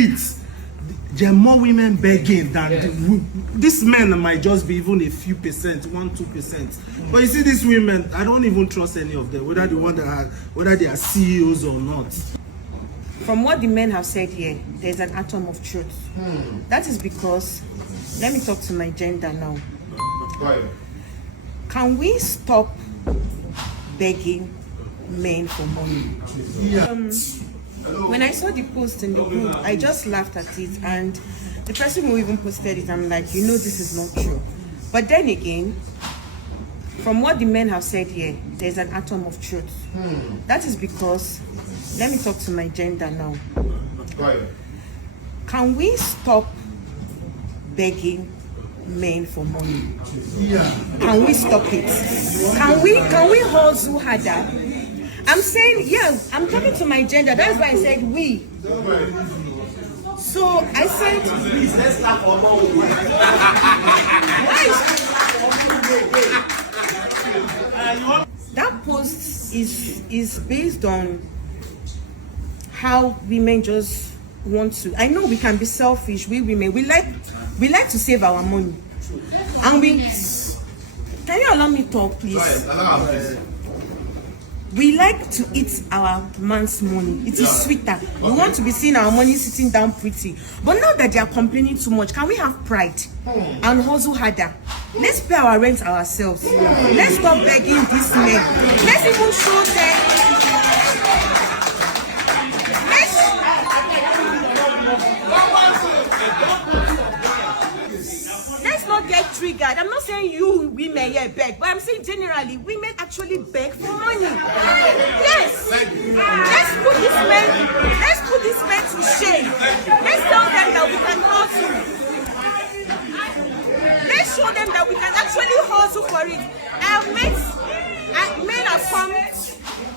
it, there are more women begging than these men might just be even a few percent, 1-2%. But you see, these women, I don't even trust any of them, whether they are CEOs or not. From what the men have said here, there's an atom of truth. That is because, let me talk to my gender now. Can we stop begging men for money? When I saw the post in the group, I just laughed at it, and the person who even posted it, I'm like, you know, this is not true. But then again, from what the men have said here, there's an atom of truth. That is because, let me talk to my gender now. Can we stop begging men for money? Can we stop it? Can we hustle harder? I'm saying, yeah, I'm talking to my gender. That's why I said we. So I said, please, let's start for more. That post is based on how women just want to. I know we can be selfish. We women, we like to save our money, and we. Can you allow me to talk, please? We like to eat our man's money. It is sweeter. We want to be seeing our money sitting down pretty. But now that they are complaining too much, can we have pride and hustle harder? Let's pay our rent ourselves. Let's stop begging these men. Let's even show them. Let's not get triggered. I'm not saying you women here beg, but I'm saying generally women actually beg for money. Yes. Let's put these men to shame. Let's tell them that we can hustle. Let's show them that we can actually hustle for it.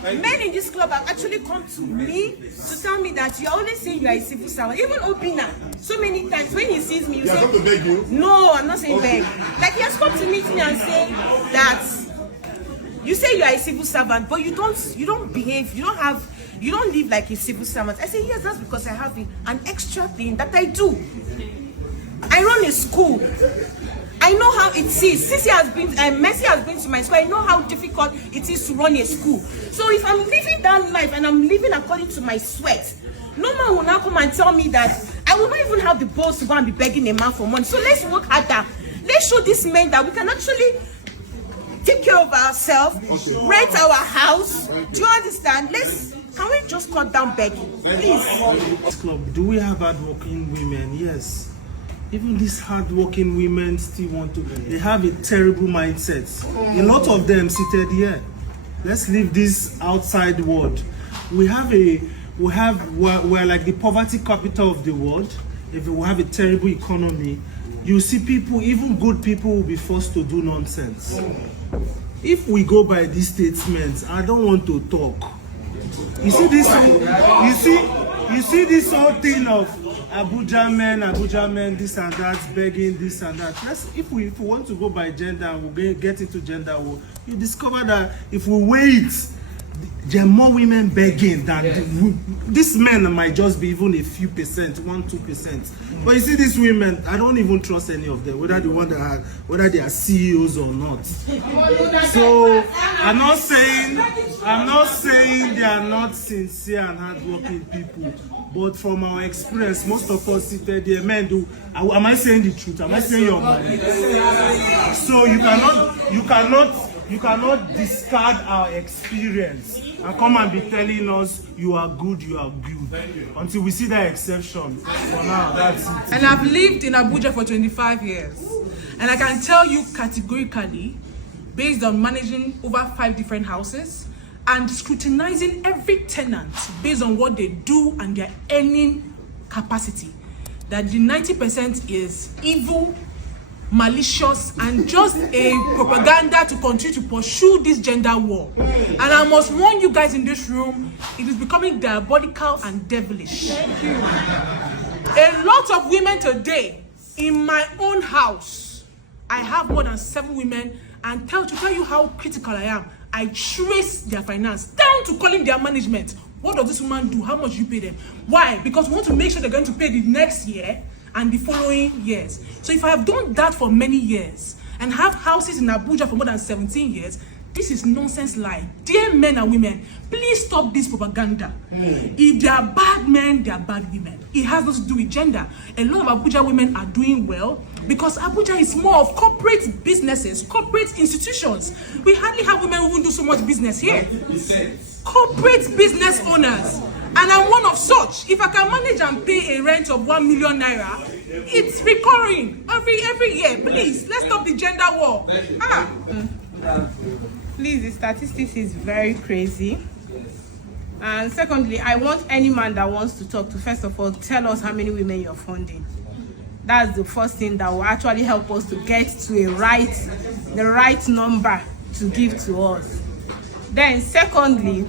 Men in this club have actually come to me to tell me that you're always saying you are a civil servant. Even Obina, so many times when he sees me, you say, come to beg you? No, I'm not saying beg. Like, he has come to meet me and say that you say you are a civil servant, but you don't behave, you don't live like a civil servant. I say, yes, that's because I have an extra thing that I do. I run a school. I know how it is. Mercy has been to my school. I know how difficult it is to run a school. So if I'm living that life and I'm living according to my sweat, no man will now come and tell me that I will not even have the balls to go and be begging a man for money. So let's work harder. Let's show these men that we can actually take care of ourselves, rent our house. Do you understand? Can we just cut down begging, please? Club, do we have hardworking women? Yes. Even these hardworking women still want to. They have a terrible mindset. A lot of them seated here. Let's leave this outside world. We're like the poverty capital of the world. If we have a terrible economy, you see people, even good people, will be forced to do nonsense. If we go by these statements, I don't want to talk. You see this? You see this whole thing of Abuja men, this and that, begging this and that. If we want to go by gender, we'll get into gender war. You discover that if we wait, there are more women begging than these men might just be even a few percent, 1-2%. But you see, these women, I don't even trust any of them, whether they are CEOs or not. So I'm not saying they are not sincere and hardworking people. But from our experience, most of us seated there, men do. Am I saying the truth? Am I saying your mind? So you cannot discard our experience and come and be telling us you are good, until we see that exception. For now, that's it. And I've lived in Abuja for 25 years. And I can tell you categorically, based on managing over 5 different houses and scrutinizing every tenant based on what they do and their earning capacity, that the 90% is evil, malicious, and just a propaganda to continue to pursue this gender war. And I must warn you guys in this room, it is becoming diabolical and devilish. A lot of women today, in my own house, I have more than 7 women, and to tell you how critical I am, I trace their finance down to calling their management. What does this woman do? How much do you pay them? Why? Because we want to make sure they're going to pay the next year and the following years. So if I have done that for many years and have houses in Abuja for more than 17 years, this is nonsense lie. Dear men and women, please stop this propaganda. If they are bad men, they are bad women. It has nothing to do with gender. A lot of Abuja women are doing well because Abuja is more of corporate businesses, corporate institutions. We hardly have women who do so much business here. Corporate business owners. And I'm one of such. If I can manage and pay a rent of 1 million naira, it's recurring every year. Please, let's stop the gender war. Please, the statistics is very crazy. And secondly, I want any man that wants to talk to, first of all, tell us how many women you're funding. That's the first thing that will actually help us to get to the right number to give to us. Then secondly,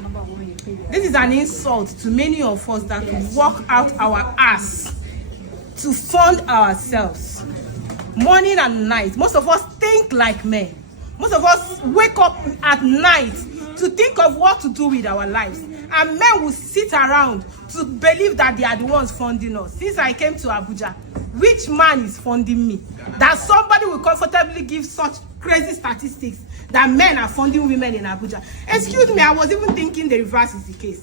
this is an insult to many of us that work out our ass to fund ourselves morning and night. Most of us think like men. Most of us wake up at night to think of what to do with our lives. And men will sit around to believe that they are the ones funding us. Since I came to Abuja, which man is funding me? That somebody will comfortably give such crazy statistics that men are funding women in Abuja. Excuse me, I was even thinking the reverse is the case.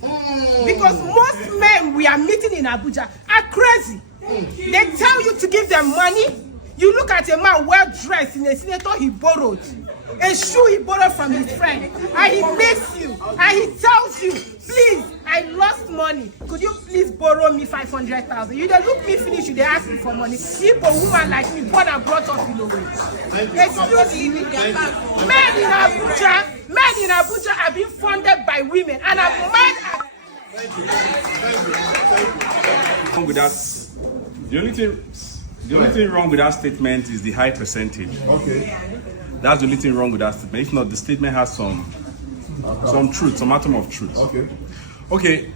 Because most men we are meeting in Abuja are crazy. They tell you to give them money. You look at a man well dressed in a senator he borrowed, a shoe he borrowed from his friend, and he makes you, and he tells you, please, I lost money. Could you please borrow me 500,000? You don't look me finish, you they ask me for money. If a woman like me, born and brought up in a way. Excuse me, men in Abuja are being funded by women, and I'm mad at. With that, the only thing wrong with that statement is the high percentage. Okay. That's the only thing wrong with that statement. If not, the statement has some truth, some atom of truth. Okay. Okay.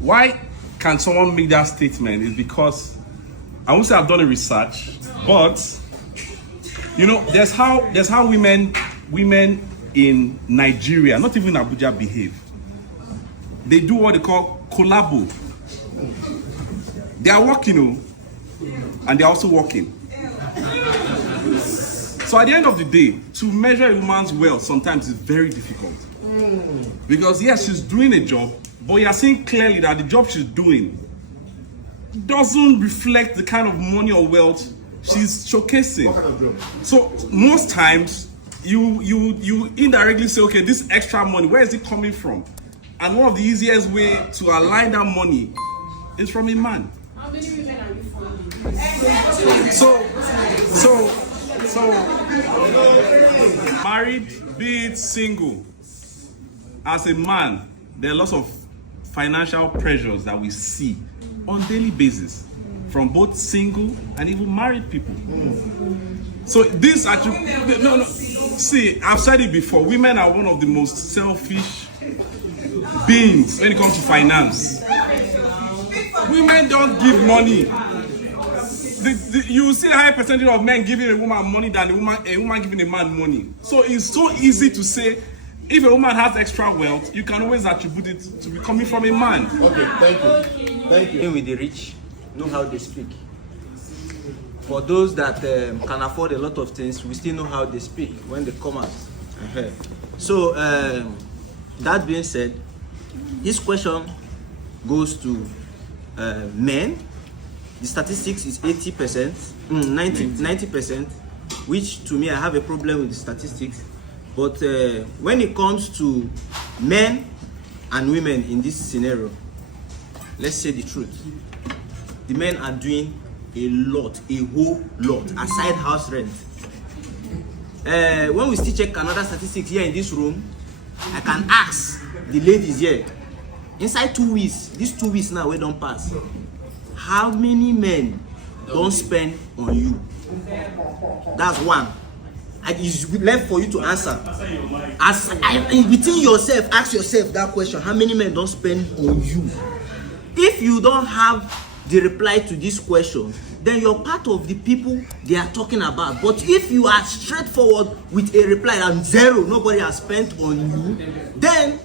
Why can someone make that statement? Is because I won't say I've done a research, but you know, there's how women in Nigeria, not even Abuja, behave. They do what they call collabo. They are working, and they're also working. So at the end of the day, to measure a woman's wealth sometimes is very difficult. Because yes, she's doing a job, but you are seeing clearly that the job she's doing doesn't reflect the kind of money or wealth she's showcasing. So most times, you indirectly say, okay, this extra money, where is it coming from? And one of the easiest way to align that money is from a man. How many women are you funding? So married, be it single, as a man, there are lots of financial pressures that we see on daily basis from both single and even married people. So this actually, no. See, I've said it before, women are one of the most selfish beings when it comes to finance. Women don't give money. You see a higher percentage of men giving a woman money than a woman giving a man money. So it's so easy to say, if a woman has extra wealth, you can always attribute it to be coming from a man. Okay, thank you. With the rich, know how they speak. For those that can afford a lot of things, we still know how they speak when they come out. So that being said, this question goes to men. The statistics is 80%, 90%, which to me I have a problem with the statistics. But when it comes to men and women in this scenario, let's say the truth. The men are doing a whole lot, aside house rent. When we still check another statistics here in this room, I can ask the ladies here, inside 2 weeks, these 2 weeks now we don't pass, how many men don't spend on you? That's one. And it's left for you to answer. Within yourself, ask yourself that question: how many men don't spend on you? If you don't have the reply to this question, then you're part of the people they are talking about. But if you are straightforward with a reply and zero, nobody has spent on you, then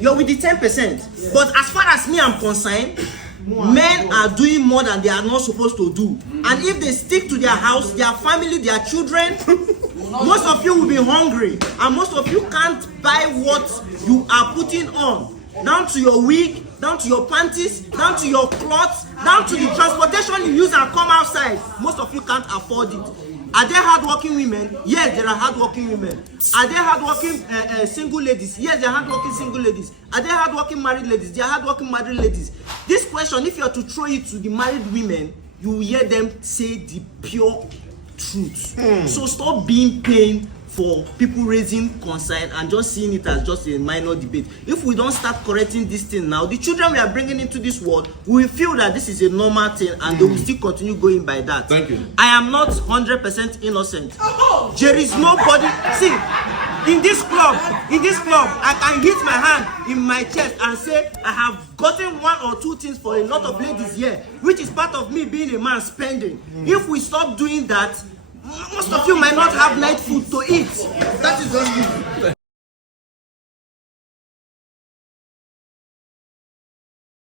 you're with the 10%. But as far as me I'm concerned, men are doing more than they are not supposed to do. And if they stick to their house, their family, their children, most of you will be hungry. And most of you can't buy what you are putting on. Down to your wig, down to your panties, down to your clothes, down to the transportation you use and come outside. Most of you can't afford it. Are there hardworking women? Yes, there are hardworking women. Are there hardworking single ladies? Yes, there are hardworking single ladies. Are there hardworking married ladies? There are hardworking married ladies. This question, if you are to throw it to the married women, you will hear them say the pure truth. So stop being pain for people raising concern and just seeing it as just a minor debate. If we don't start correcting this thing now, the children we are bringing into this world will feel that this is a normal thing and they will still continue going by that. Thank you. I am not 100% innocent. There is nobody. See, in this club, I can hit my hand in my chest and say I have gotten 1 or 2 things for a lot of ladies here, which is part of me being a man spending. If we stop doing that, most of you might not have night food to eat. That is only